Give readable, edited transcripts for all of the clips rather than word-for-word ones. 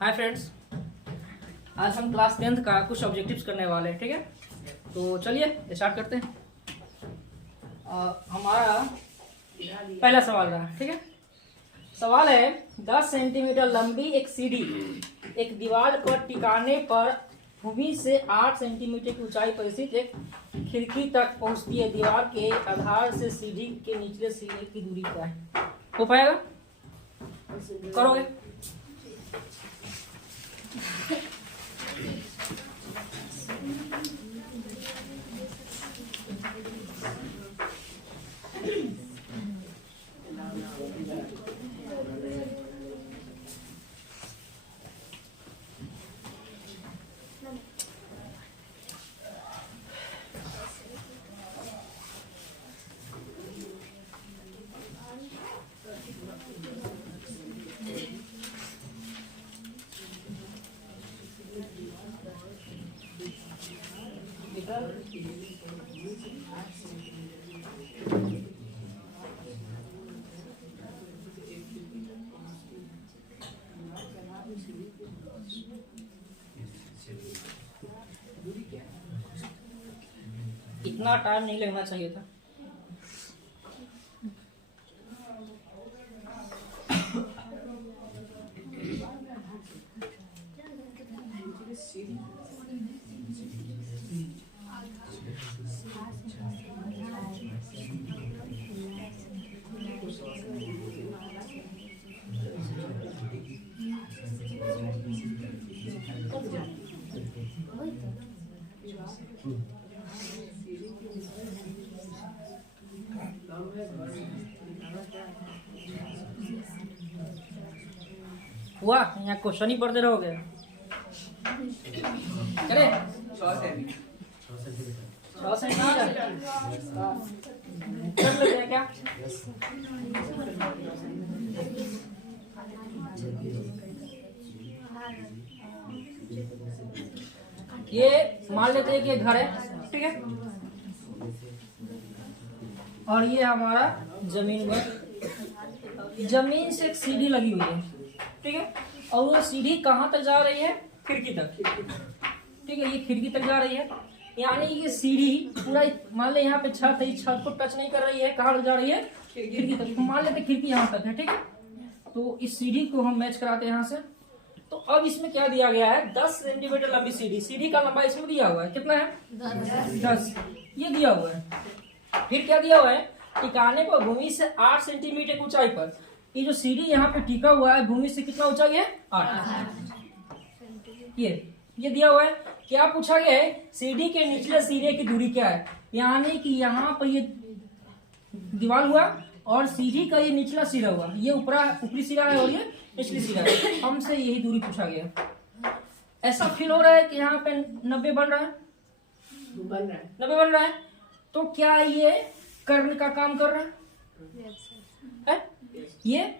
Hi friends, आज हम class 10th का कुछ ऑब्जेक्टिव्स करने वाले हैं। ठीक है, तो चलिए स्टार्ट करते हैं। हमारा पहला सवाल रहा। ठीक है, सवाल है 10 सेंटीमीटर लंबी एक सीढ़ी एक दीवार पर टिकाने पर भूमि से 8 सेंटीमीटर की ऊंचाई पर स्थित एक खिड़की तक पहुंचती है। दीवार के आधार से सीढ़ी के निचले सिरे की दूरी क्या है? हो पाएगा? करोगे? इतना टाइम नहीं लगना चाहिए था। हुआ? यहाँ क्वेश्चन ही पढ़ते रहोगे। करे 6 सेंटीमीटर कर लेते हैं क्या? ये मान लेते हैं कि ये घर है। ठीक है, और ये हमारा जमीन पर जमीन से एक सीढ़ी लगी हुई है। ठीक है, और वो सीढ़ी कहाँ तक जा रही है? खिड़की तक। ठीक है, ये खिड़की तक जा रही है, यानी ये सीढ़ी पूरा मान ले यहाँ पे छत है, छत को टच नहीं कर रही है। कहाँ तक जा रही है? खिड़की तक। मान लेते खिड़की यहाँ तक है। ठीक है, तो इस सीढ़ी को हम मैच कराते हैं यहाँ से। तो अब इसमें क्या दिया गया है? 10 सेंटीमीटर लंबी सीढ़ी। सीढ़ी का लंबाई इसमें दिया हुआ है, कितना है? 10 ये दिया हुआ है। फिर क्या दिया हुआ है? टिकाने पर भूमि से 8 सेंटीमीटर की ऊंचाई पर। ये जो सीढ़ी यहाँ पे टिका हुआ है भूमि से कितना ऊंचाई है? 8। ये दिया हुआ है। क्या पूछा गया है? सीढ़ी के निचले सिरे की दूरी क्या है, यानी कि यहाँ पर ये दीवार हुआ और सीढ़ी का ये निचला सिरा हुआ, ये ऊपरी सिरा है और ये निचली सिरा है। हमसे यही दूरी पूछा गया। ऐसा फील हो रहा है कि यहाँ पे 90 बन रहा है, 90 बन रहा है। तो क्या ये कर्ण का काम कर रहा है? ये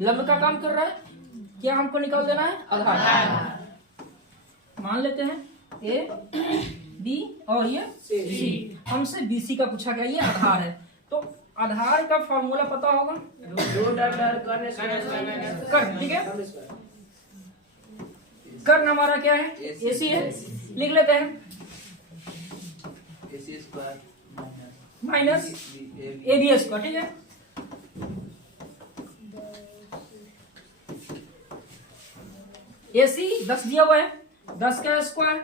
लंब का काम कर रहा है। क्या हमको निकाल देना है? आधार। मान लेते हैं ए बी और ये सी। हमसे बीसी का पूछा गया, ये आधार है। तो आधार का फॉर्मूला पता होगा, कर्ण। ठीक है, कर्ण हमारा क्या है? एसी है। लिख लेते हैं माइनस एबी स्क्वायर। ठीक है, एसी 10 दिया हुआ है, 10 का स्क्वायर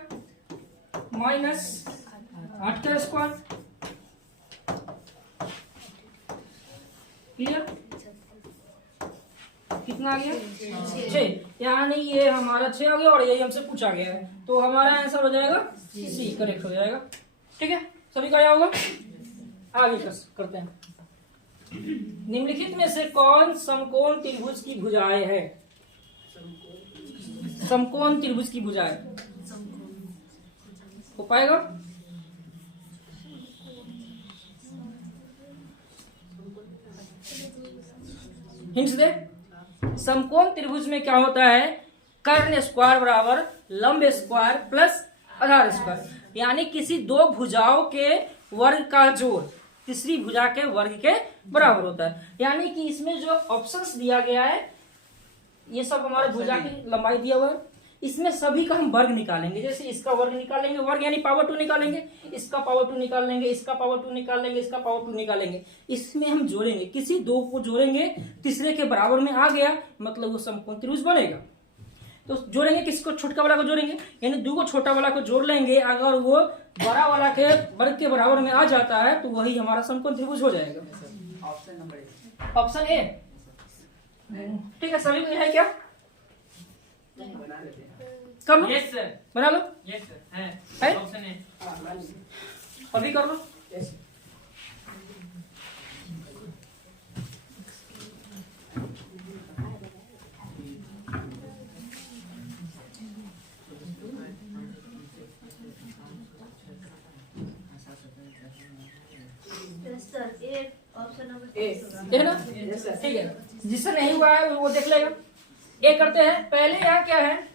माइनस 8 का स्क्वायर। क्लियर? कितना आ गया? 6। यानी ये हमारा 6 हो गया और यही हमसे पूछा गया है, तो हमारा आंसर हो जाएगा सी, करेक्ट हो जाएगा। ठीक है, सभी का आया होगा। आगे करते हैं। निम्नलिखित में से कौन समकोण त्रिभुज की भुजाएं है? समकोण त्रिभुज की भुजाएं हो पाएगा? हिंट्स दे। समकोण त्रिभुज में क्या होता है? कर्ण स्क्वायर बराबर लंब स्क्वायर प्लस आधार स्क्वायर, यानी किसी दो भुजाओं के वर्ग का जोड़ तीसरी भुजा के वर्ग के बराबर होता है। यानी कि इसमें जो ऑप्शंस दिया गया है ये सब हमारे भुजा की लंबाई दिया हुआ है। इसमें सभी का हम वर्ग निकालेंगे। जैसे इसका वर्ग निकालेंगे, वर्ग यानी पावर 2 निकालेंगे, इसका पावर 2 निकाल लेंगे, इसका पावर 2 निकाल लेंगे, इसका पावर 2 निकालेंगे। इसमें हम जोड़ेंगे, किसी दो को जोड़ेंगे, तीसरे के बराबर में आ गया मतलब वो समकोण त्रिभुज बनेगा। तो जोड़ेंगे, किसको? छोटा वाला को जोड़ेंगे, यानी दो को छोटा वाला को जोड़ लेंगे। अगर वो बड़ा वाला के वर्ग के बराबर में आ जाता है तो वही हमारा समकोण त्रिभुज हो जाएगा। ऑप्शन नंबर ऑप्शन ए, ठीक है। सभी को है क्या? बना लेते हैं। कर लो। यस सर, बना लो। यस सर, है है? ऑप्शन है। अभी कर लो। Sir A option number A. है ना? Yes sir. ठीक है, जिससे नहीं हुआ है वो देख लेगा। ये करते हैं। पहले यहाँ क्या है,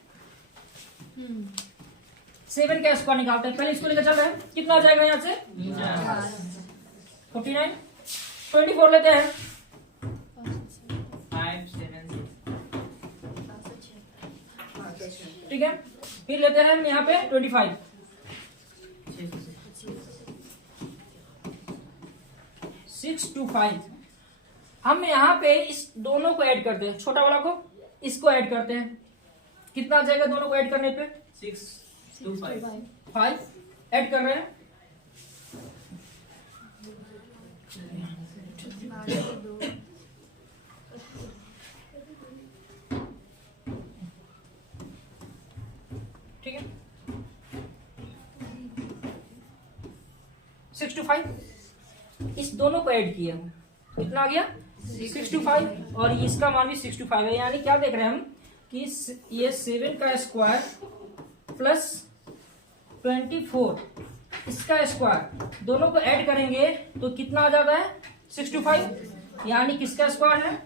7 का स्क्वायर निकालते हैं। पहले इसको लेकर चल रहे हैं, कितना आ जाएगा यहाँ से? 49। 24 लेते हैं। 5 7 ठीक है, फिर लेते हैं हम यहाँ पे 25। 6 to 5। हम यहाँ पे इस दोनों को ऐड करते हैं, छोटा वाला को इसको ऐड करते हैं। कितना आ जाएगा दोनों को ऐड करने पे? 6 2 5 5 ऐड कर रहे हैं। ठीक है, 6 to 5 इस दोनों को ऐड किया हम, कितना आ गया? 6 to 5 और इसका मान भी 6 to 5 है। यानी क्या देख रहे हैं हम कि ये 7 का स्क्वायर प्लस 24 इसका स्क्वायर दोनों को ऐड करेंगे तो कितना आ जाता है? 6 to 5। यानी किसका स्क्वायर है?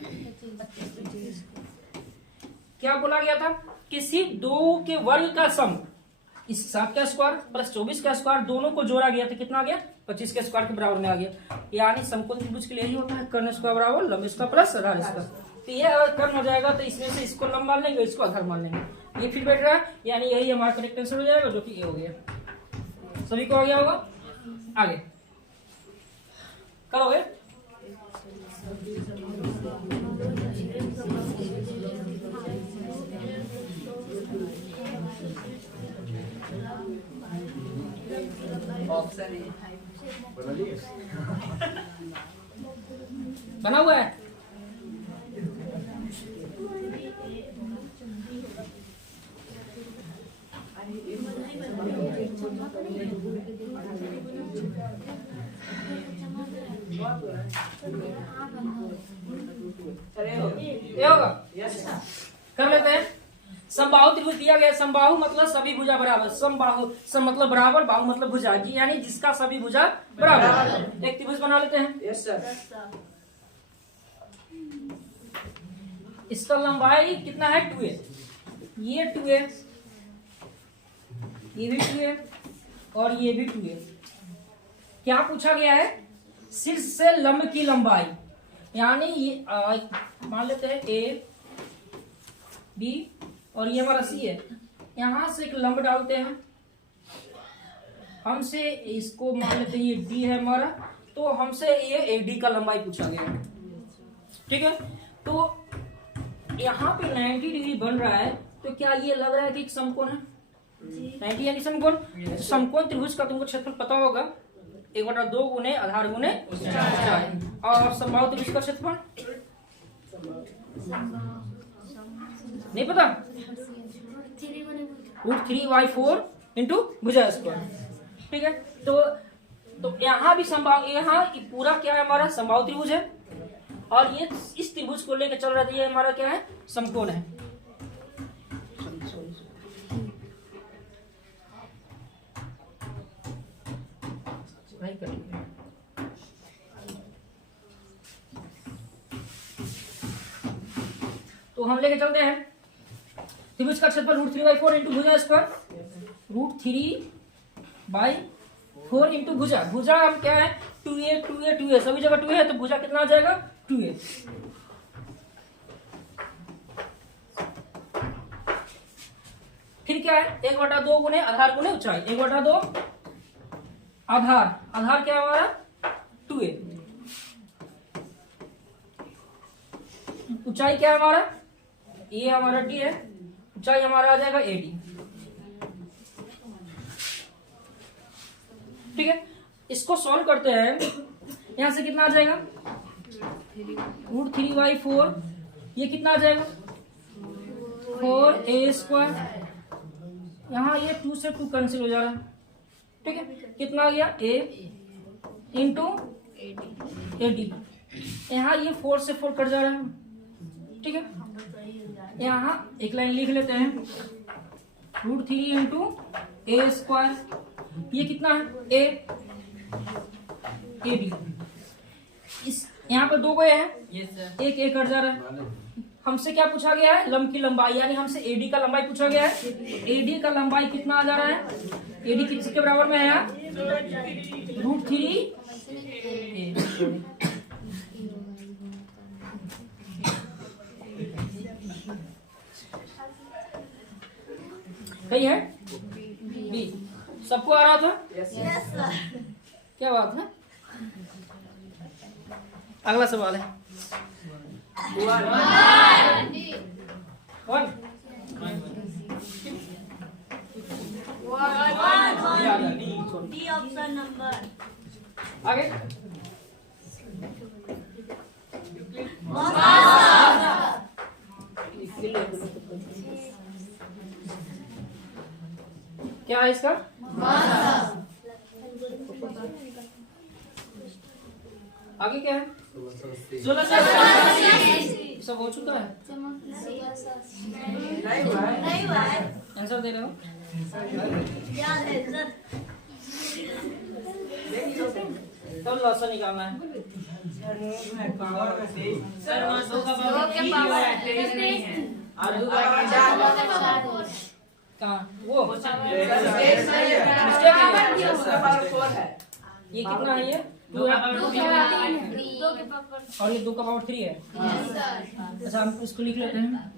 क्या बोला गया था? किसी दो के वर्ग का सम। इस 7 का स्क्वायर प्लस 24 का स्क्वायर दोनों को जोड़ा गया तो कितना आ गया? 25 के स्क्वायर के बराबर में आ गया। यानी समकोण त्रिभुज के लिए ही होता है कर्ण स्क्वायर बराबर लंब स्क्वायर प्लस आधार स्क्वायर। तो ये अगर कर्ण हो जाएगा तो इसमें से इसको लंब मान लेंगे, इसको आधार मान लेंगे। ये फिर बैठ रहा है, यानी यही हमारा करेक्ट आंसर हो जाएगा, जो कि ये हो गया। सभी को आ गया होगा? आगे करोगे? Option A. बना हुआ है। ये होगा, यस कर लेते हैं। समबाहु त्रिभुज दिया गया। समबाहु मतलब सभी भुजा बराबर। समबाहु सम मतलब बराबर, बाहु मतलब भुजा, यानी जिसका सभी भुजा बराबर। एक त्रिभुज बना लेते हैं। Yes sir. इसका लंबाई कितना है? 2a। ये 2a, ये भी 2a और ये भी 2a। क्या पूछा गया है? शीर्ष से लंब की लंबाई। यानी ये मान लेते हैं a b और ये हमारा c है। यहां से एक लंब डालते हैं। हमसे इसको मान लेते हैं ये d है हमारा, तो हमसे ये AD का लंबाई पूछा गया है। ठीक है, तो यहाँ पे 90 डिग्री बन रहा है, तो क्या ये लग रहा है कि एक समकोण है? 90 यानी समकोण। समकोण त्रिभुज का तुमको क्षेत्रफल पता होगा, 1/2 गुने आधार गुने ऊंचाई। और समबाहु त्रिभुज का क्षेत्रफल नहीं पता? √3/4 इंटू भुजा स्क्वायर। ठीक है, तो यहाँ भी समबाहु, यहाँ पूरा क्या है हमारा? समबाहु त्रिभुज है। और ये इस त्रिभुज को लेकर चल रहा था, ये हमारा क्या है? समकोण है। तो हम लेके चलते हैं त्रिभुज का क्षेत्रफल √3/4 इंटू भुजा स्क्वायर। √3/4 इंटू भुजा। भुजा हम क्या है? 2a 2a 2a, सभी जगह 2a है, तो भुजा कितना आ जाएगा? 2a। फिर क्या है 1/2 गुने आधार गुने ऊंचाई, 1/2 आधार, आधार क्या है हमारा 2a, ऊंचाई क्या है हमारा ये हमारा d है, ऊंचाई हमारा आ जाएगा AD। ठीक है, इसको सॉल्व करते हैं। यहां से कितना आ जाएगा √3/4, ये कितना आ जाएगा 4a²। यहाँ ये 2 से 2 कैंसिल हो जा रहा है। ठीक है, कितना आ गया a इंटू AD। यहाँ ये 4 से 4 कट जा रहा है। ठीक है, यहाँ एक लाइन लिख लेते हैं √3 × a², ये कितना है AB। इस यहाँ पे 2 गए हैं, यस सर। एक कट जा रहा है। हमसे क्या पूछा गया है लंब की लंबाई, यानी हमसे AD का लंबाई पूछा गया है। AD का लंबाई कितना आ जा रहा है, AD किसके बराबर में है यहाँ √3a। सही है बी, सबको आ रहा था। Yes, sir. क्या बात है, अगला सवाल है 1। D option number. आगे क्या है इसका आगे क्या है 16 सब हो चुका है, नहीं हुआ है। नहीं हुआ है। आंसर दे रहे हो। याद है सर। तब लॉस निकालना है। सर वहाँ 2 का पावर 3 है, 23 नहीं है। और 2 का पावर कहाँ वो मिस्टेक नहीं है। मिस्टेक है। उसका पावर 4 है। ये कितना है, ये 2 का पावर 3 है। और ये 2 का पावर 3 है। अच्छा हम इसको लिख लेते हैं।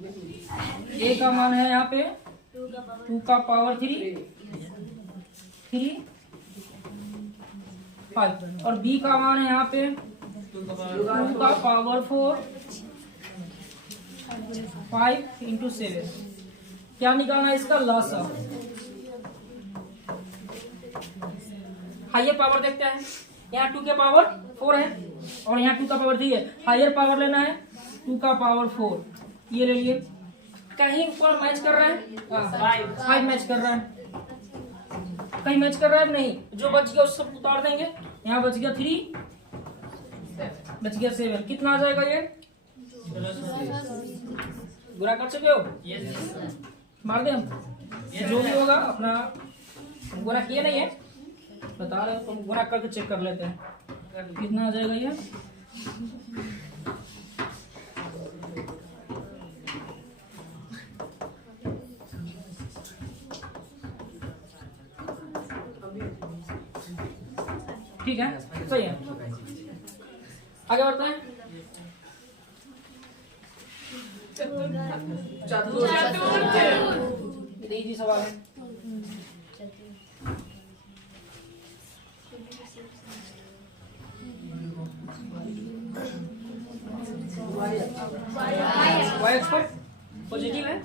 A का मान है यहाँ पे 2 का पावर 3 5, और B का मान है यहाँ पे 2 का 2 का पावर 4 5 × 7। क्या निकालना है इसका लॉस। हाइयर पावर देखते हैं, यहाँ 2 के पावर 4 है और यहाँ 2 का पावर 3 है। हाइयर पावर लेना है 2 का पावर 4, ये ले लिए। कहीं ऊपर मैच कर रहा है 5 मैच कर रहा है, कहीं मैच कर रहा है नहीं, जो बच गया उस सब उतार देंगे। यहाँ बच गया 3, बच गया 7, कितना आ जाएगा ये बुरा कर चुके हो, यस मार दे हम जो भी होगा अपना। बुरा किए नहीं है बता रहे हो, तुम बुरा करके चेक कर लेते हैं कितना आ जाएगा ये। ठीक है सही है, आगे बढ़ते हैं। ये इजी सवाल है। वाई एक्स पर पॉजिटिव है,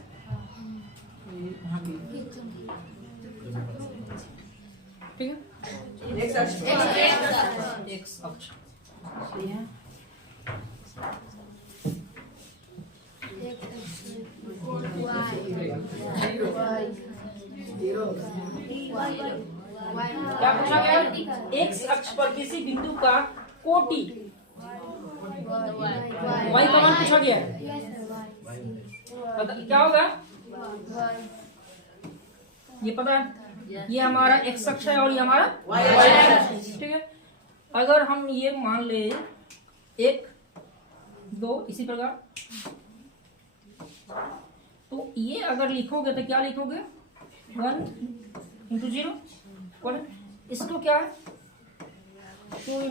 ठीक है एक्स अक्ष सही है। क्या पूछा गया, एक्स अक्ष पर किसी बिंदु का कोटि वाई का मान पूछा गया है। क्या होगा ये पता है, ये हमारा एक्स अक्ष है और ये हमारा वाई अक्ष है। ठीक है, अगर हम ये मान ले 1 2 इसी प्रकार, तो ये अगर लिखोगे तो क्या लिखोगे 1 × 0 1, इसको क्या है 2 ×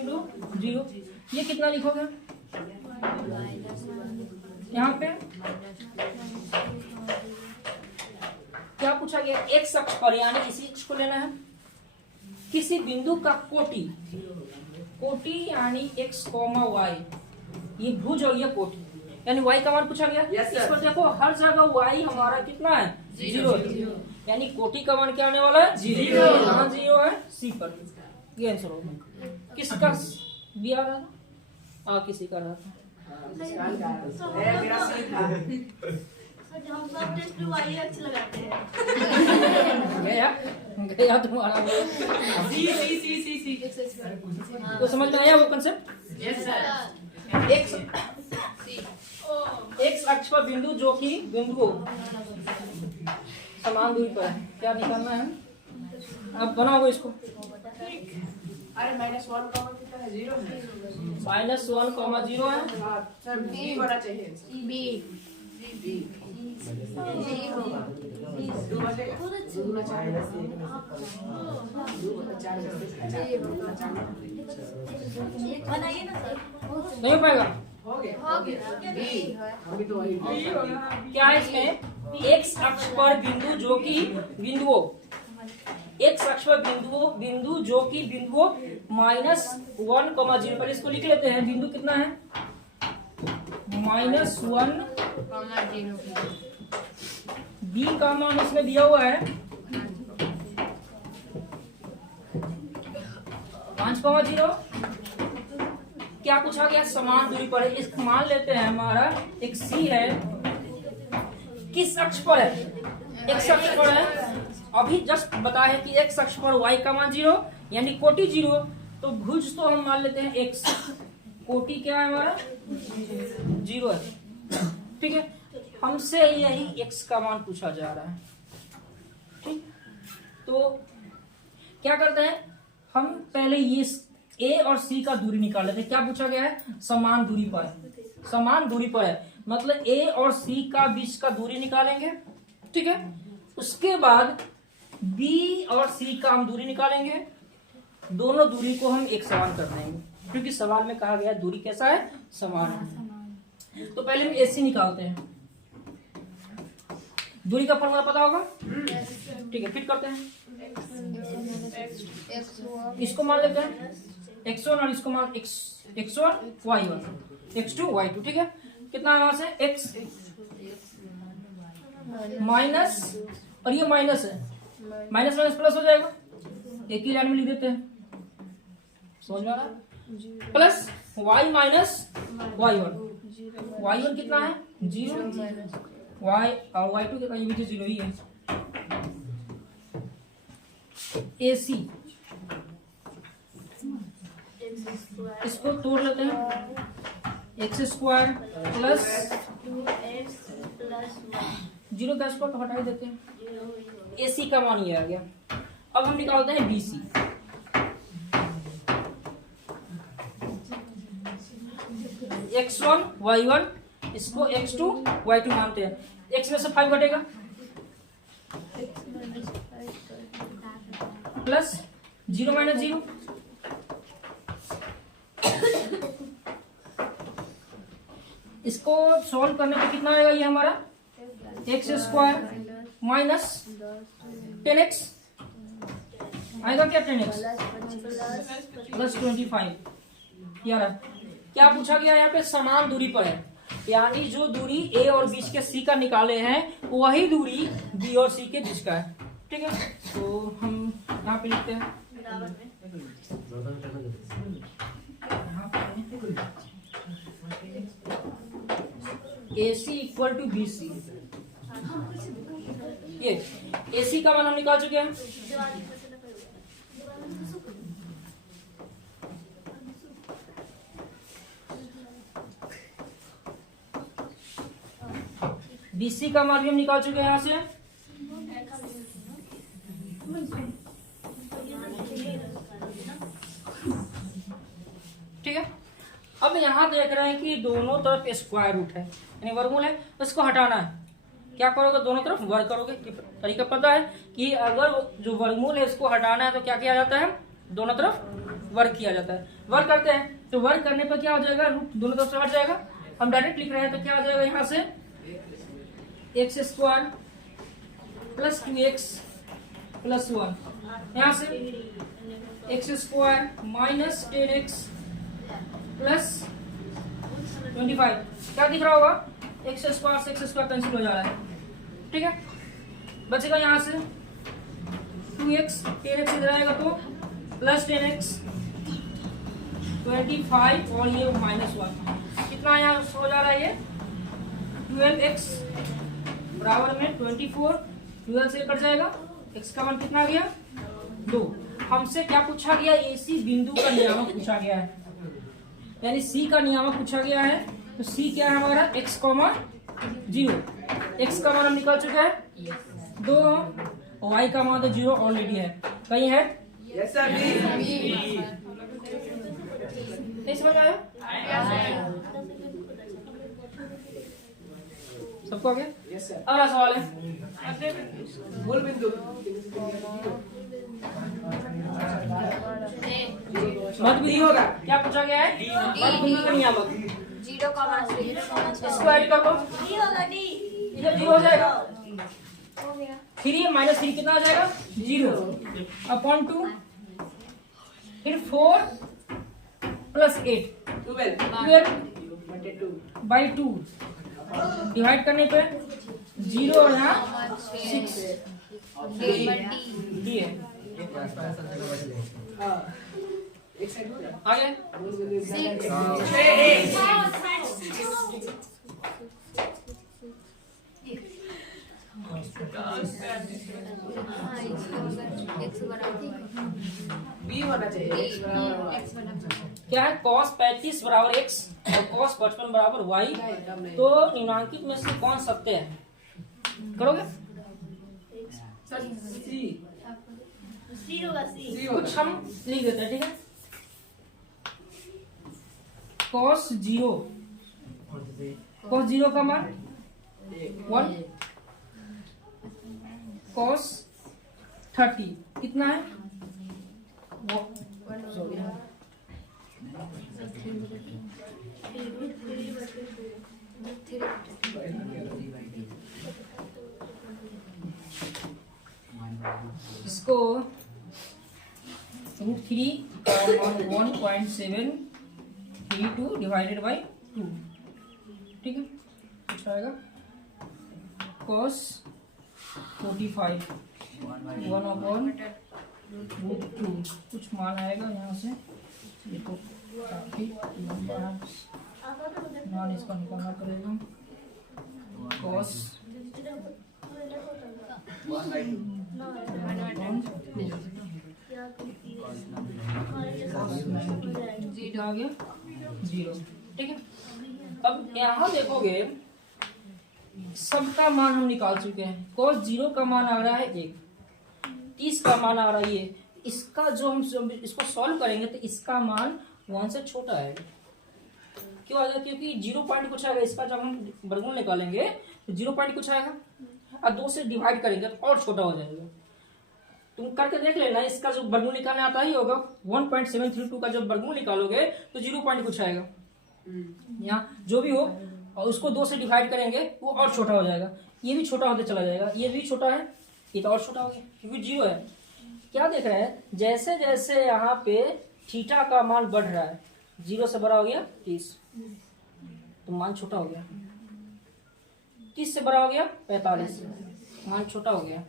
0, ये कितना लिखोगे यहाँ पे क्या पूछा गया एक्स अक्ष पर, यानी इसी अक्ष को लेना है, किसी बिंदु का कोटि, कोटि यानी एक्स कॉमा वाई, ये भुज और ये कोटि, यानी वाई का मान पूछा गया। Yes, sir. इस पर देखो हर जगह वाई हमारा कितना है, जीरो, यानी कोटि का मान क्या आने वाला है, जीरो। यहाँ जीरो है, सी पर ये आंसर होगा। किसका भी आ रहा था, किसी का रहा था। मेरा सी था। सर हम सब टेस्ट में वाई एक्स लगाते हैं। गया तुम्हारा सी तो समझ में आया वो concept. Yes sir. X x अक्ष पर बिंदु जो कि बिंदु समान दूरी पर है, क्या निकालना है, अब बनाओगे इसको। अरे -1 का कितना है, 0 है। -1,0 है, हाँ सर, बी होना चाहिए। बी बी 2 बचेगा, 2 गुना 4 बनाइए ना सर। नहीं हो पाएगा। हो गया। बी अभी तो वही क्या है इसमें, एक्स अक्ष पर बिंदु जो कि बिंदुओं, एक्स अक्ष पर बिंदु जो कि बिंदुओं -1,0 पर इसको लिख लेते हैं। बिंदु कितना है, -1, बी का मान इसमें दिया हुआ है 5,0। क्या पूछा गया, समान दूरी पर है। इस मान लेते हैं हमारा एक सी है, किस अक्ष पर है, एक्स अक्ष पर है। अभी जस्ट बताया है कि एक्स अक्ष पर वाई का मान 0 यानी कोटि 0, तो भुज तो हम मान लेते हैं एक्स, कोटि क्या है हमारा 0 है। ठीक है, हमसे यही एक्स का मान पूछा जा रहा है। ठीक, तो क्या करते हैं हम, पहले ये ए और सी का दूरी निकाल लेते हैं। क्या पूछा गया है, समान दूरी पर है, समान दूरी पर है, मतलब ए और सी का बीच का दूरी निकालेंगे। ठीक है, उसके बाद बी और सी का हम दूरी निकालेंगे, दोनों दूरी को हम एक समान कर देंगे, क्योंकि सवाल में कहा गया दूरी कैसा है, समान है। तो पहले हम एसी निकालते हैं, दूरी का फॉर्मूला पता होगा। ठीक है, फिट करते हैं, इसको मान लेते हैं x1 और इसको मान x1 y1 x2 y2। ठीक है, कितना है वहां से x माइनस, और ये माइनस है, माइनस माइनस प्लस हो जाएगा, एक ही लाइन में लिख देते हैं, समझ में आ रहा, प्लस y माइनस y1 कितना है 0, y और y2 कितना, ये भी 0 ही है। AC इसको तोड़ लेते हैं, x² प्लस 0 का स्क्वायर तो हटा ही देते हैं। AC का मान ये आ गया। अब हम निकालते हैं BC। x1 y1 इसको x2 y2 मानते हैं, x में से 5 घटेगा, प्लस 0 माइनस 0, इसको सॉल्व करने पे कितना आएगा, ये हमारा x² माइनस 10x आएगा, क्या 10x प्लस 25। यार क्या पूछा गया यहाँ पे, समान दूरी पर है, यानी जो दूरी ए और बीच के सी का निकाले हैं वही दूरी बी और सी के बीच का है। ठीक है, तो हम यहाँ पे लिखते हैं, AC इक्वल टू BC। ये AC का मान हम निकाल चुके हैं, BC का मान भी हम निकाल चुके हैं यहाँ से। ठीक है, अब यहाँ देख रहे हैं कि दोनों तरफ स्क्वायर रूट है, यानी वर्गमूल है, इसको हटाना है। क्या करोगे, दोनों तरफ वर्ग करोगे। तरीका पता है कि अगर जो वर्गमूल है इसको हटाना है तो क्या किया जाता है, दोनों तरफ वर्ग किया जाता है। वर्ग करते हैं तो वर्ग करने पर क्या हो जाएगा, रूट दोनों तरफ से हट जाएगा। हम डायरेक्ट लिख रहे हैं तो क्या हो जाएगा, यहाँ से x² प्लस 2x प्लस 1, यहाँ से x square minus 10x plus 25, क्या दिख रहा होगा, एक्स स्क्वायर से एक्स स्क्वायर कैंसिल हो जा रहा है, ठीक है। बचेगा यहाँ से 2x, 10x इधर आएगा तो प्लस 10x 25 और ये -1, कितना यहाँ हो जा रहा है, ये 12x बराबर में 24, 12 से कट जाएगा, x का मान कितना आ गया 2। हमसे क्या पूछा गया, AC बिंदु का नियामक पूछा गया है, यानी C का नियामक पूछा गया है। तो C क्या है हमारा, x, 0, x का मान हम निकाल चुके हैं 2, y का मान तो 0 ऑलरेडी है, कहीं है, यस सर नहीं समझ में आया, सबको आ गया। Yes sir. अगला सवाल है, मूल बिंदु मध्य बिंदु होगा, क्या पूछा गया है, मध्य बिंदु का नियामक, 0,3 स्क्वायर का को डी होगा, डी इधर 0 हो जाएगा, हो गया। 3 माइनस 3 कितना हो जाएगा 0 अपॉन 2, फिर 4 प्लस 8 12 बाई 2 डिवाइड करने पे 0 और यहाँ 6 डी है, आगे बी होना चाहिए, x बराबर क्या है, cos 35 बराबर x और cos 55 बराबर y, तो निम्नांकित में से कौन सत्य है, करोगे, सर सी सी होगा, सी कुछ हम लिख देते हैं, ठीक है। cos 0 का मान 1, cos 30 कितना है, इसको √3 का मान 1.732 डिवाइडेड बाई 2, ठीक है, कुछ आएगा cos 45 1/√2, कुछ मान आएगा यहाँ से, ये तो काफी लंबा है, मान इसका निकालना पड़ेगा, cos कितना आ गया 0, ठीक है। अब यहाँ देखोगे सबका मान हम निकाल चुके हैं, cos 0 का मान आ रहा है 1, 30 का मान आ रहा है ये, इसका जो हम इसको सॉल्व करेंगे तो इसका मान 1 से छोटा आएगा, क्यों आएगा, क्योंकि 0 पॉइंट कुछ आएगा, इसका जब हम वर्गमूल निकालेंगे तो 0 पॉइंट कुछ आएगा और 2 से डिवाइड करेंगे तो और छोटा हो जाएगा। तुम करके देख लेना, इसका जो वर्गमूल निकालने आता ही होगा, 1.732 का जब वर्गमूल निकालोगे तो 0 पॉइंट कुछ आएगा, यहाँ जो भी हो और उसको 2 से डिवाइड करेंगे वो और छोटा हो जाएगा, ये भी छोटा होते चला जाएगा, ये भी छोटा है, ये तो और छोटा हो गया क्योंकि 0 है। क्या देख रहे हैं, जैसे जैसे यहाँ पे थीटा का मान बढ़ रहा है, 0 से बड़ा हो गया 30 तो मान छोटा हो गया, 30 से बड़ा हो गया 45 मान छोटा हो गया,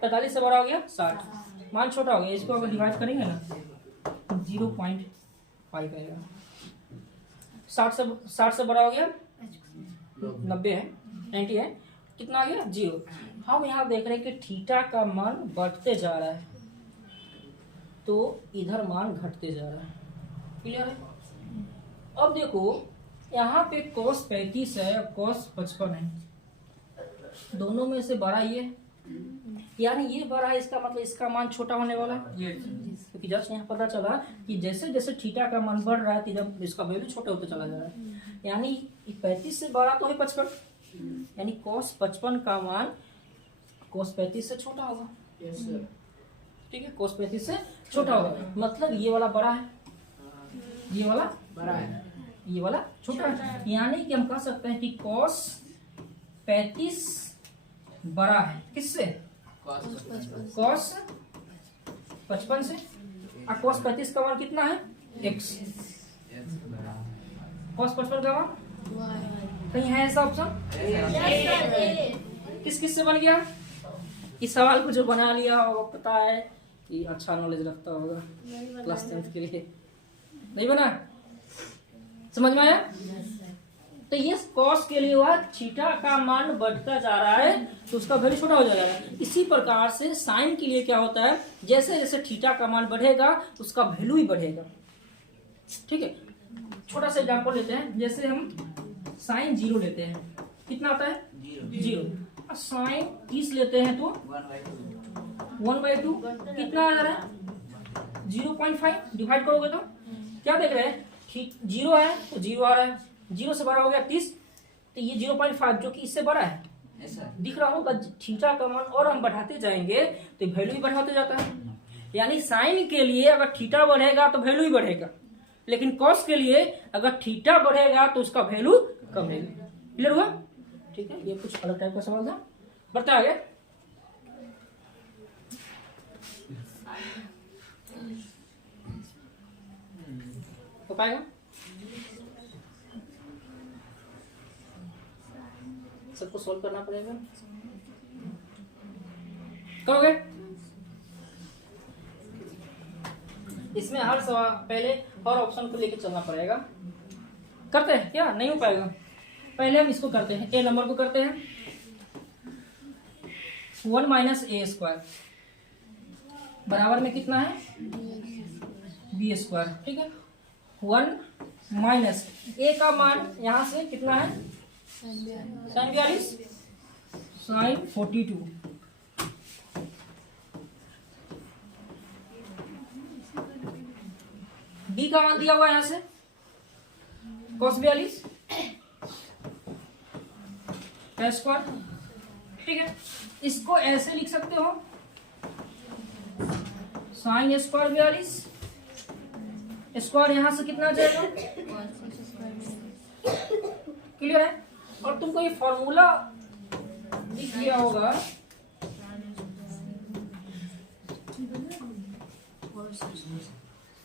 45 से बड़ा हो गया 60 मान छोटा हो गया। इसको अगर डिवाइड करेंगे ना 0.5 आएगा, 60 से बड़ा हो गया 90 है, 90 है, कितना आ गया 0। हम यहाँ देख रहे हैं कि थीटा का मान बढ़ते जा रहा है तो इधर मान घटते जा रहा है, क्लियर है। अब देखो यहाँ पे cos 35 है और cos 55 है, दोनों में से बड़ा ये, यानी ये बड़ा है, इसका मतलब इसका मान छोटा होने वाला है, क्योंकि जस्ट यहाँ पता चला कि जैसे जैसे थीटा का मान बढ़ रहा है तो इसका वैल्यू छोटा होता चला जा रहा है, यानी 35 से बड़ा तो है 55, यानी cos 55 का मान cos 35 से छोटा होगा, ठीक है, cos 35 से छोटा होगा, मतलब ये वाला बड़ा है, ये वाला बड़ा है, ये वाला छोटा है, यानी कि हम कह सकते हैं कि cos 35 बड़ा है किससे? कॉस 55 से। और कॉस 35 का मान कितना है? x। कॉस 55 का मान कहीं है ऐसा ऑप्शन? किस किस से बन गया? इस सवाल को जो बना लिया होगा पता है कि अच्छा नॉलेज रखता होगा क्लास 10th के लिए। नहीं बना? समझ में आया? तो ये कॉस के लिए हुआ थीटा का मान बढ़ता जा रहा है तो उसका वैल्यू छोटा हो जाएगा। इसी प्रकार से साइन के लिए क्या होता है, जैसे जैसे थीटा का मान बढ़ेगा उसका वैल्यू ही बढ़ेगा। ठीक है, छोटा सा एग्जांपल लेते हैं। जैसे हम साइन 0 लेते हैं, कितना आता है? 0। साइन 30 लेते हैं तो 1/2 कितना आ रहा है? 0.5। डिवाइड करोगे तो क्या देख रहे हैं? 0 है तो 0 आ रहा है, 0 से बड़ा हो गया 30 तो ये 0.5 जो कि इससे बड़ा है दिख रहा होगा। थीटा का मान और हम बढ़ाते जाएंगे तो वैल्यू भी बढ़ाते जाता है। यानी साइन के लिए अगर थीटा बढ़ेगा तो वैल्यू ही बढ़ेगा, लेकिन कॉस के लिए अगर थीटा बढ़ेगा तो उसका वैल्यू कम रहेगा। क्लियर हुआ? ठीक है, ये कुछ अलग टाइप का सवाल था। बढ़ता आगे। हो पाएगा? सबको सोल्व करना पड़ेगा। करोगे? इसमें हर सवाल पहले और ऑप्शन को लेके चलना पड़ेगा। करते हैं क्या? नहीं हो पाएगा। पहले हम इसको करते हैं, ए नंबर को करते हैं। 1 माइनस ए स्क्वायर बराबर में कितना है? B square. ठीक है, 1 माइनस ए का मान यहां से कितना है? Sign 42, sign 42। डी का मान दिया हुआ यहां से cos 42 का स्क्वायर। ठीक है, इसको ऐसे लिख सकते हो साइन स्क्वायर 42 स्क्वायर यहां से कितना आ जाएगा? क्लियर है? और तुमको ये फॉर्मूला दिख गया होगा।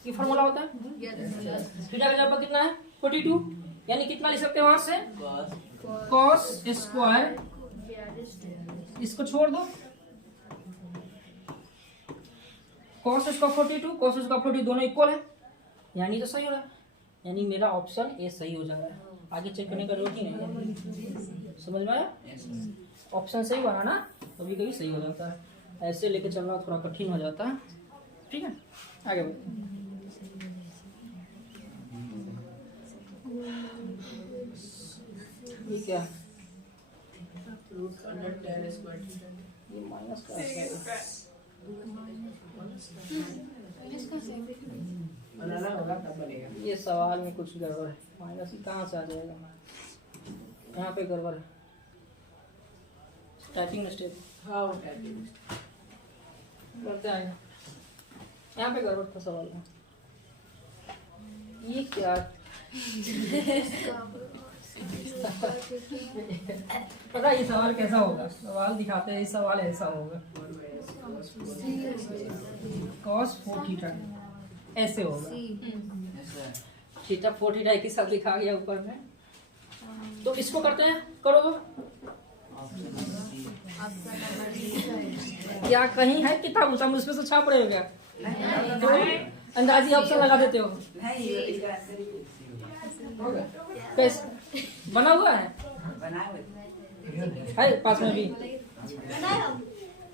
ये फॉर्मूला होता है थीटा का जगह कितना है? 42। यानी कितना लिख सकते हो वहां से? cos स्क्वायर, इसको छोड़ दो, cos स्क्वायर 42 cos स्क्वायर 42 दोनों इक्वल है, यानी तो सही हो रहा है। यानी मेरा ऑप्शन ए सही हो जा रहा है। आगे चेक करने का जरूरत ही नहीं है। समझ में आया? ऑप्शन सही बना ना, कभी कभी सही हो जाता है। ऐसे लेके चलना थोड़ा कठिन हो जाता है। ठीक है, आगे बढ़ते ये क्या है? ये माइनस का है। बनाना होगा तब बनेगा। ये सवाल में कुछ गड़बड़ है। माइनस ही कहाँ से आ जाएगा? यहाँ पे गड़बड़ है, टाइपिंग मिस्टेक। हाँ वो टाइपिंग करते आएगा। यहाँ पे गड़बड़ था सवाल में। ये क्या? पता ये सवाल कैसा होगा? सवाल दिखाते हैं, सवाल ऐसा होगा cos 4 थीटा ऐसे होगा। थीटा 4 थीटा एक ही साथ लिखा गया ऊपर में। तो इसको करते हैं, करो तो। क्या कहीं है किताब उताब उसमें से छाप रहे हो क्या? तो अंदाजी ऑप्शन लगा देते हो? कैसे बना हुआ है? है पास में भी।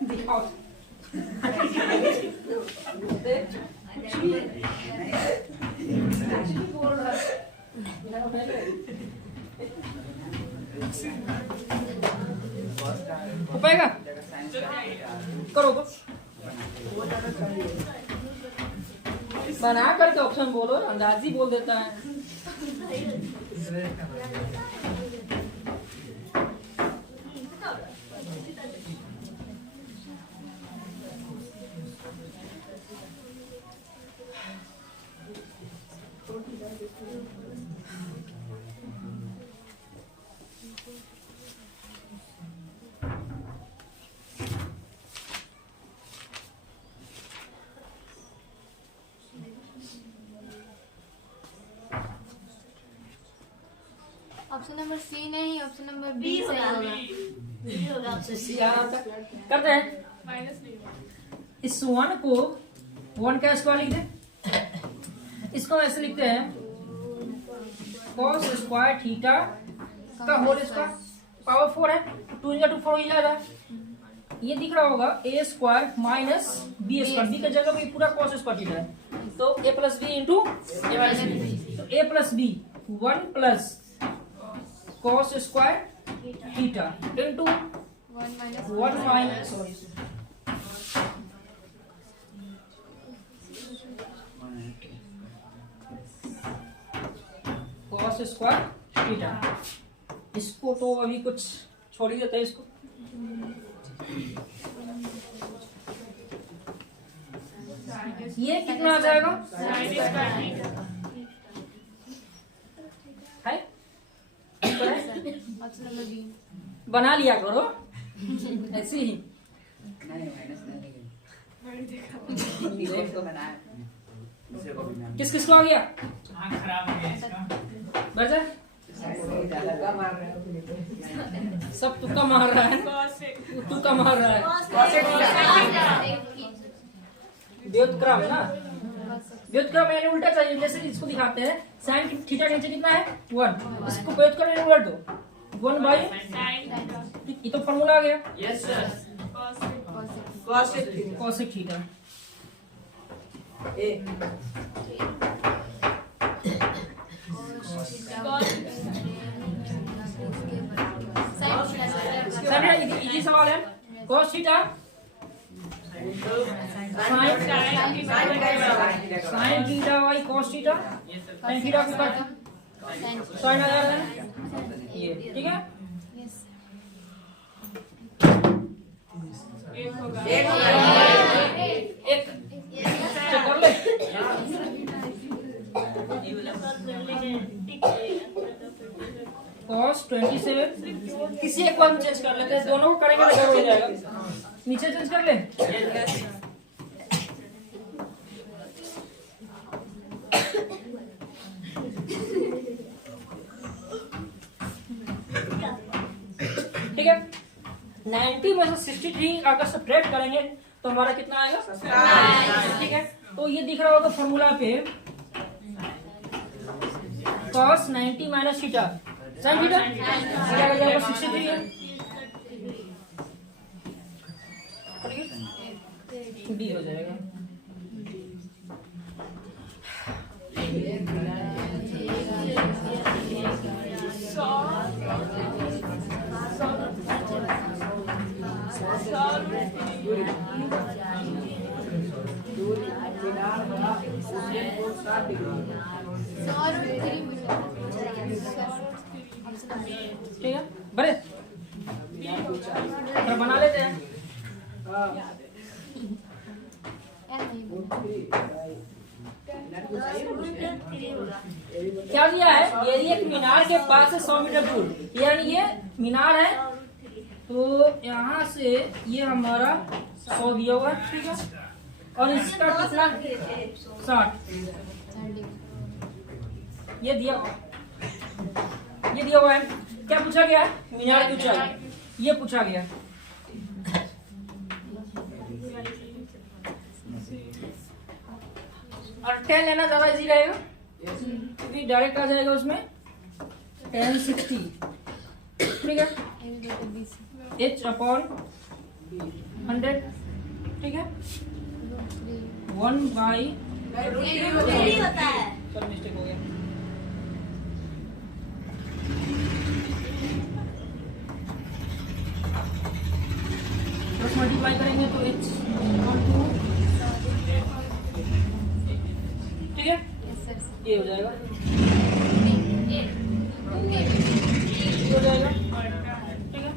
दिखाओ। हो पाएगा? करो तो। बना करके ऑप्शन बोलो, अंदाजी बोल देता है। ऑप्शन नंबर सी नहीं, ऑप्शन नंबर बी बी सही होगा। होगा। बी होगा। करते हैं इस 1 को 1 का स्क्वायर लिख दे। इसको ऐसे लिखते हैं cos स्क्वायर थीटा का होल स्क्वायर पावर 4 है, 2 × 2 4 हो जाएगा। ये दिख रहा होगा a square minus B square, B की जगह पे पूरा cos स्क्वायर थीटा है, तो a plus B into a minus B, तो a plus B 1 plus cos square theta into 1 minus cos square theta. इसको तो अभी कुछ छोड़ ही देते हैं इसको। ये कितना आ जाएगा है? Option number B. बना लिया करो ऐसे ही। किस किस को आ गया? खराब हो गया इसका। बचा सब तुक्का मार रहा है, तुक्का मार रहा है। व्युत्क्रम ना, व्युत्क्रम यानी उल्टा चाहिए। जैसे इसको दिखाते हैं साइन थीटा नीचे कितना है 1, इसको व्युत्क्रम यानी उलट दो 1 बाई, ये तो फॉर्मूला आ गया yes sir. cosec theta. Easy सवाल है। cos theta sine theta by cos theta, sine theta को काट साइन आ जाता है ये, ठीक है। एक चेक कर ले। cos 27, किसी एक बार चेंज कर लेते हैं, दोनों को करेंगे तो गड़बड़ हो जाएगा। नीचे चेंज कर ले। ठीक है, 90 में से 63 अगर सब्ट्रैक्ट करेंगे तो हमारा कितना आएगा? ठीक है, तो ये दिख रहा होगा फॉर्मूला पे cos 90 minus theta sine theta 63 है, बी हो जाएगा। ठीक है, बड़े तो बना लेते हैं। क्या दिया है? ये एक मीनार के पास है 100 मीटर दूर, यानी ये मीनार है, तो यहाँ से ये हमारा 100 दिया हुआ है, ठीक है, और इसका कितना 60 ये दिया हुआ है। क्या पूछा गया? मीनार की ऊंचाई ये पूछा गया। और 10 लेना ज्यादा इजी रहेगा क्योंकि डायरेक्ट आ जाएगा उसमें 1060, ठीक है, h/100, ठीक है, 1 बाई होता है। चल मिस्टेक हो गया। मल्टीप्लाई करेंगे तो h, ठीक है, ये हो जाएगा, ये हो जाएगा, ठीक है।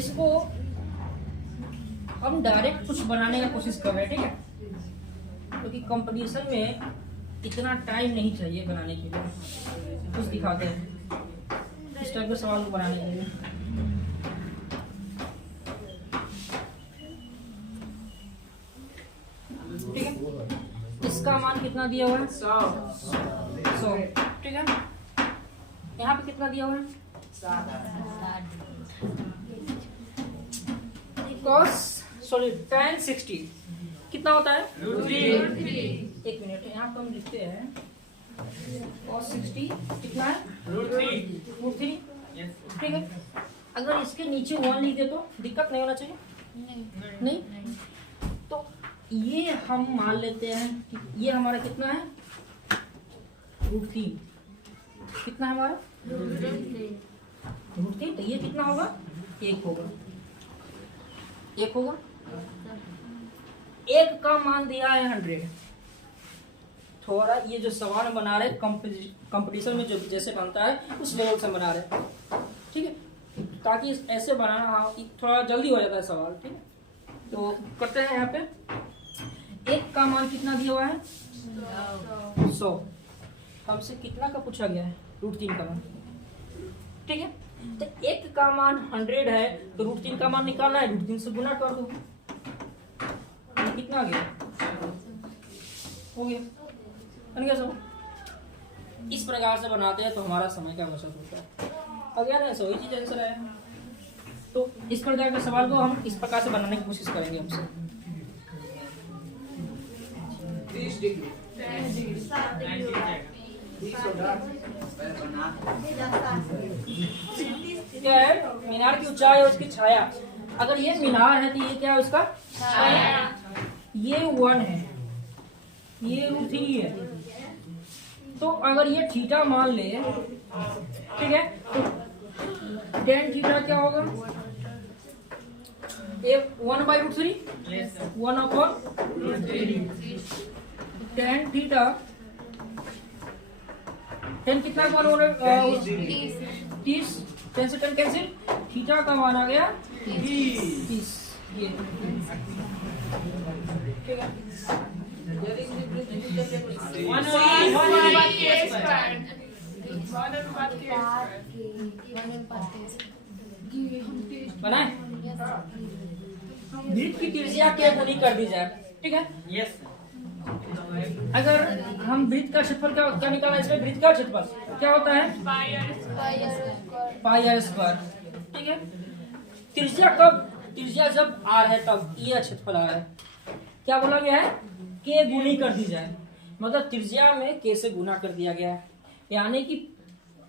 इसको हम डायरेक्ट कुछ बनाने का कोशिश कर रहे हैं, ठीक है, क्योंकि कंपटीशन में इतना टाइम नहीं चाहिए बनाने के लिए। कुछ दिखाते हैं इस टाइप के सवाल को बनाने के लिए। ठीक है, इसका मान कितना दिया हुआ है? 100 100, ठीक है। यहाँ पे कितना दिया हुआ है? cos सॉरी tan 60 कितना होता है? एक मिनट, यहाँ पर हम लिखते हैं cos 60 कितना है? √3, ठीक है। अगर इसके नीचे 1 लिख दे तो दिक्कत नहीं होना चाहिए? नहीं। तो ये हम मान लेते हैं कि ये हमारा कितना है? √3। कितना है हमारा? √3। तो ये कितना होगा? 1 होगा। 1 होगा। 1 का मान दिया है 100। थोड़ा ये जो सवाल बना रहे कंपटीशन में जो जैसे बनता है उस लेवल से बना रहे, ठीक है, ताकि ऐसे बनाना थोड़ा जल्दी हो जाता है सवाल, ठीक है। तो करते हैं यहाँ पे 1 का मान कितना दिया हुआ है? 100। हमसे कितना का पूछा गया है? √3 का मान, ठीक है। तो 1 का मान 100 है तो √3 का मान निकालना है, √3 से गुना कर दो। कितना आ गया? हो गया, बन गया सब। इस प्रकार से बनाते हैं तो हमारा समय का बचत होता है। अगर ना वही चीज आंसर है। तो इस प्रकार के सवाल को हम इस प्रकार से बनाने की कोशिश करेंगे हमसे। 30 डिग्री 20 होगा। क्या है? मीनार की ऊंचाई और उसकी छाया। अगर ये मीनार है तो ये क्या है? उसका छाया। ये 1 है, ये √3 है। तो अगर ये थीटा मान ले, ठीक है, तो tan थीटा क्या होगा? 1/√3, 1/√3। tan थीटा, tan कितना मान हो रहा है? 30। 10 से 10 कैंसिल, थीटा का मान आ गया 30। ये ठीक है। बनाए वृत्त की त्रिज्या क्या गुनी कर दी जाए, ठीक है। यस। अगर हम वृत्त का क्षेत्रफल क्या निकालना है? इसमें वृत्त का क्षेत्रफल क्या होता है? पाई r स्क्वायर, ठीक है। त्रिज्या कब? त्रिज्या जब r है तब ये क्षेत्रफल r है। क्या बोला गया है? k गुनी कर दी जाए, मतलब त्रिज्या में k से गुना कर दिया गया है। यानी कि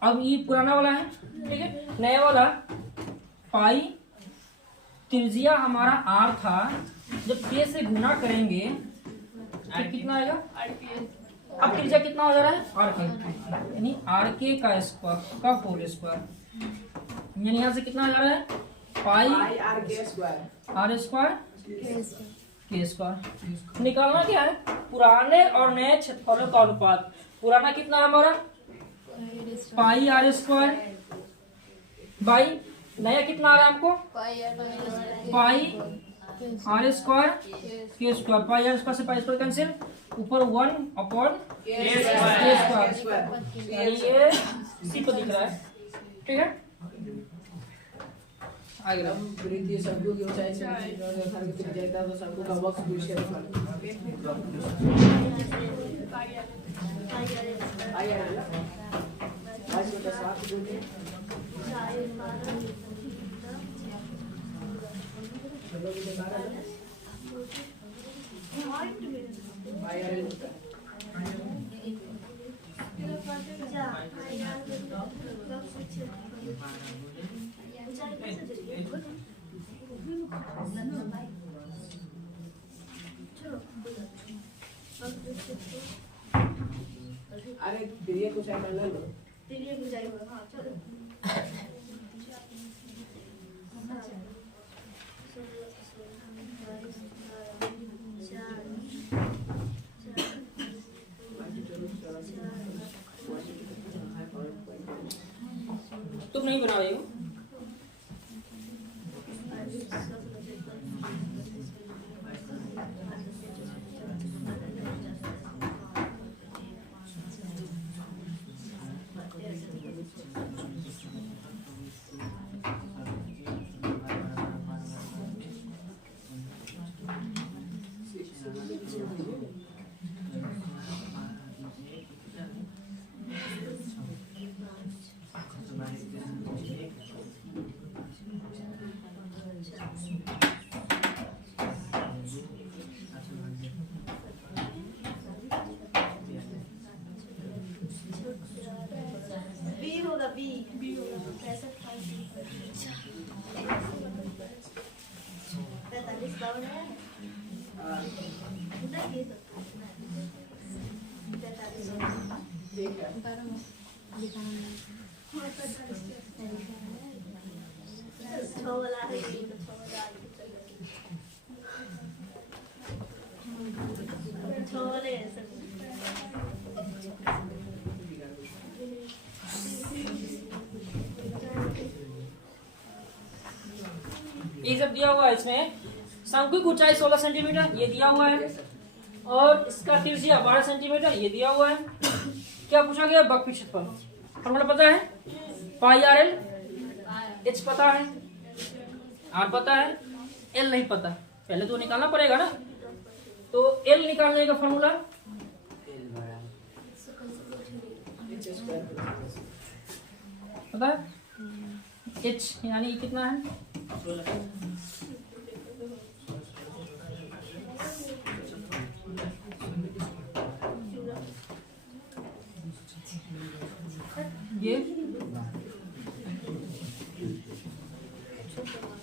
अब ये पुराना वाला है, ठीक है, नया वाला पाई, त्रिज्या हमारा r था, जब k से गुना करेंगे तो कितना आएगा? अब त्रिज्या कितना हो जा रहा है? r k, यानी r k का स्क्वायर का होल स्क्वायर, यानी यहाँ से कितना आ जा रहा है? पाई r square r square k square. निकालना क्या है? पुराने और नए क्षेत्रफलों का अनुपात। पुराना कितना है हमारा? पाई r स्क्वायर बाई नया कितना आ रहा है हमको? पाई r स्क्वायर k स्क्वायर। पाई r स्क्वायर से पाई स्क्वायर कैंसिल, ऊपर 1/k स्क्वायर, यानी ये सी पर दिख रहा है, ठीक है। आगे वृत्तीय शंकु की ऊंचाई से तो शंकु का वक्र पूछ के अरे दिए कुछ ऐसा ले लो। हाँ चलो। तुम नहीं बना रही हो? 45 बावन है। ये तो 45 छह वाला है, ये तो छह वाला छह वाले हैं सब। ये सब दिया हुआ है इसमें। शंकु की ऊंचाई 16 सेंटीमीटर ये दिया हुआ है, और इसका त्रिज्या 12 सेंटीमीटर ये दिया हुआ है। क्या पूछा गया? बक क्षेत्रफल। फॉर्मूला पता है? पाई आर एल। एच पता है, आर पता है, एल नहीं पता। पहले तो निकालना पड़ेगा ना। तो एल निकालने का फॉर्मूला पता है? एच यानी कितना है?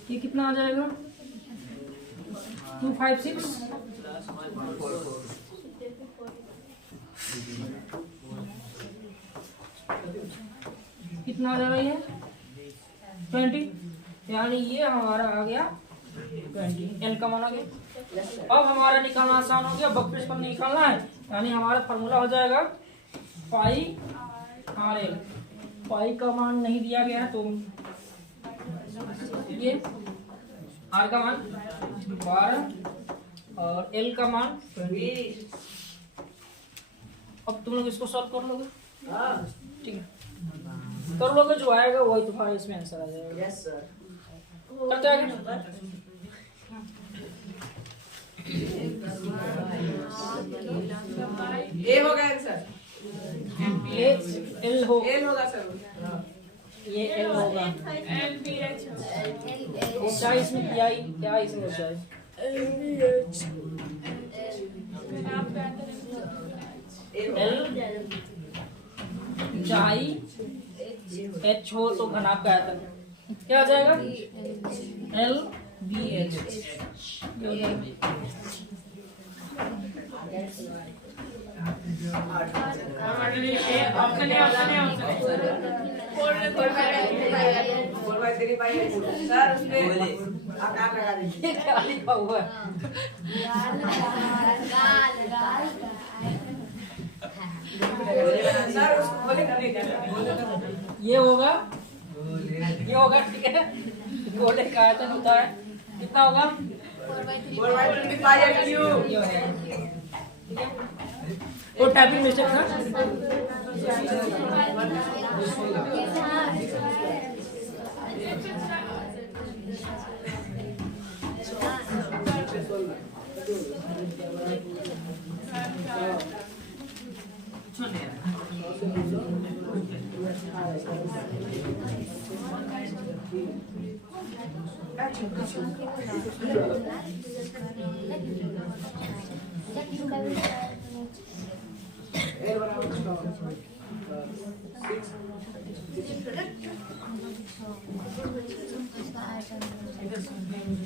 ये कितना आ जाएगा? 256। कितना आ जाएगा ये? 20। यानी ये हमारा आ गया 20। एल का मान आ गया। अब हमारा निकालना आसान हो गया। बकफिश पर निकालना है, यानी हमारा फॉर्मूला हो जाएगा पाई आर एल। पाई का मान नहीं दिया गया है, तो ये आर का मान 12 और एल का मान 20। अब तुम लोग इसको सॉल्व कर लोगे? ठीक है, कर लोगे। जो आएगा वही तुम्हारा इसमें आंसर आ जाएगा। Yes sir. करते आगे। ए हो गया सर। ये एल हो, एल होगा सर। ये एल होगा। ऊंचाई इसमें क्या इसमें ऊंचाई? एल ऊंचाई, एच हो तो घनाभ का आयतन क्या आ जाएगा? L B H. सर उसमें आकार लगा दीजिए। क्या लिखा हुआ है? सर उसको गोले कर दीजिए। ये होगा, ये होगा। ठीक है, गोले का आयतन होता है कितना होगा? 4/3 पाई आर क्यू। ये हो जाएगा। ठीक है, वो टाइपिंग मिस्टेक था।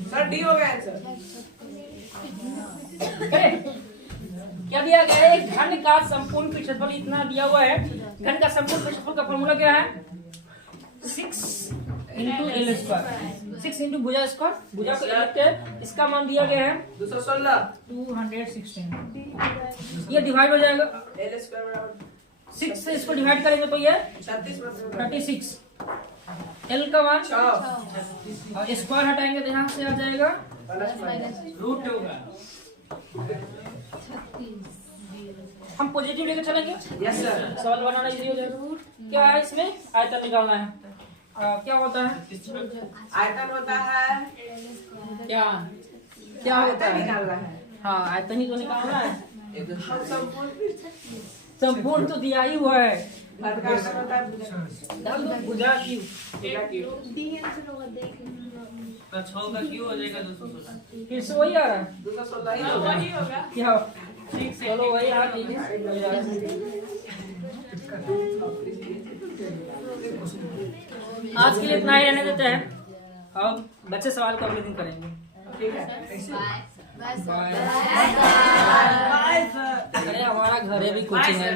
सर डी हो गया आंसर। क्या दिया गया है? एक घन का संपूर्ण क्षेत्रफल इतना दिया हुआ है। घन का संपूर्ण क्षेत्रफल का फॉर्मूला क्या है? 6 इंटू एल स्क्वायर। 6 इंटू भुजा स्क्वायर। भुजा को लिखते हैं, इसका मान दिया गया है 216। 216। ये डिवाइड हो जाएगा। एल स्क्वायर बराबर 6 से इसको डिवाइड करेंगे तो ये 36। एल का मान 6 और स्क्वायर हटाएंगे तो यहाँ से आ जाएगा रूट होगा। हम पॉजिटिव लेकर चलेंगे। Yes sir. सवाल बनाना इजी हो जाएगा। क्या है इसमें? आयतन निकालना है। क्या होता है? आयतन होता है, क्या क्या होता आयतन है? निकालना है। हाँ, आयतन ही तो निकालना है। हम संपूर्ण संपूर्ण तो दिया ही हुआ है। घन का आयतन होता है भुजा की तो 6 का क्यों हो जाएगा 216? फिर से वही आ रहा है। 216 ही होगा। क्या? चलो वही आ लीजिए। आज के लिए इतना ही रहने देते हैं। अब बच्चे सवाल को अगले दिन करेंगे। ठीक है। बाय। अरे हमारा घरे भी कोचिंग है।